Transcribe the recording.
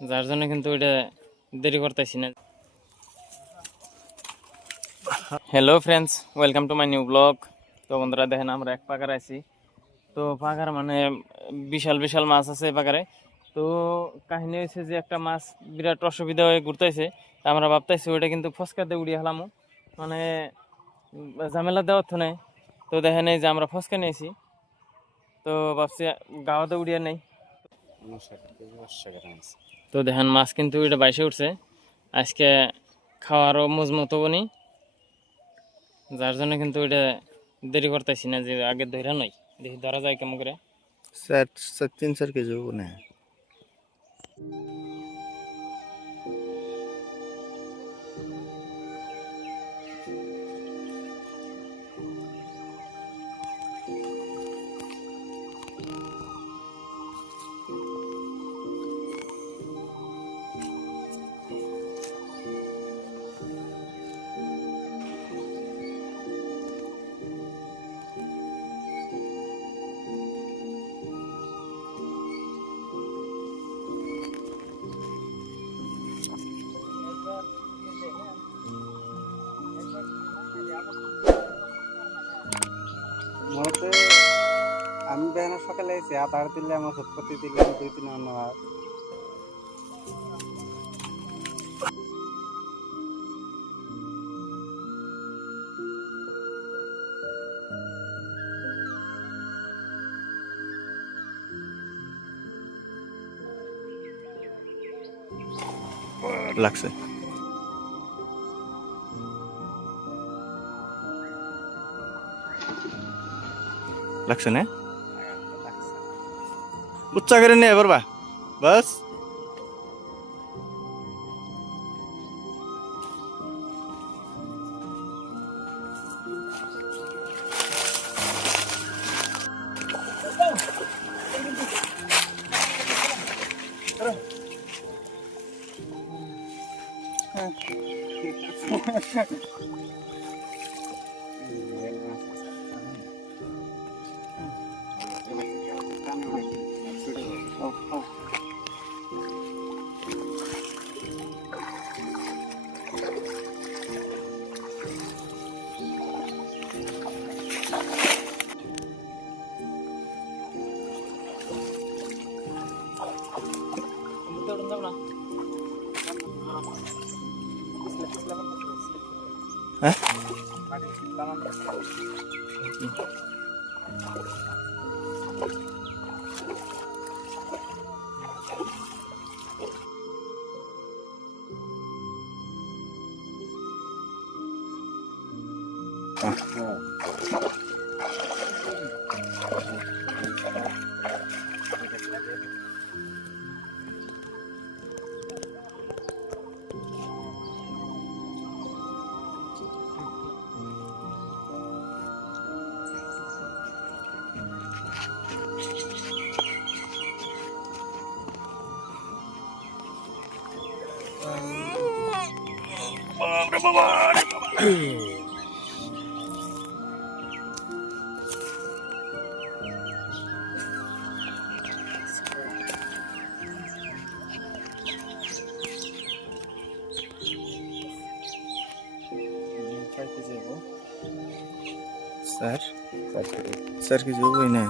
যার জন্য কিন্তু এটা দেরি করতেছি না। Hello friends, welcome to my new blog. তো বন্ধুরা দেখেন আমরা এক পাকার আছি। তো পাকার মানে বিশাল বিশাল মাছ আছে এই পাকারে। তো কাহিনী হয়েছে যে একটা মাছ বিরাট অসুবিধা হয়ে ঘুরতেছে। আমরা ভাবতেছি ওইটা কিন্তু ফসকাতে উড়িয়ে হলাম, মানে ঝামেলা দেওয়ার তো নেই। তো দেখেন এই যে আমরা ফসকা নিয়েছি, তো ভাবছি গাওয়াতে উড়িয়ে নেই। তো দেখেন মাছ কিন্তু এটা বাইসে উঠছে, আজকে খাওয়ারও মজমতো বনি, যার জন্য কিন্তু এটা দেরি করতেছি না যে আগে ধরা নয়, দেখি ধরা যায় কেমন করে। স্যার 3-4 কেজি হবো না। মতে আমি বেলা সকালে এসে আধার দিলে আমার সৎপতি দিলাম 2-3 অন্য আর লাগছে লাগছে না উচ্চা করে নে এবার বা বাস হ্যাঁ স্যার 4 কেজি হবই না।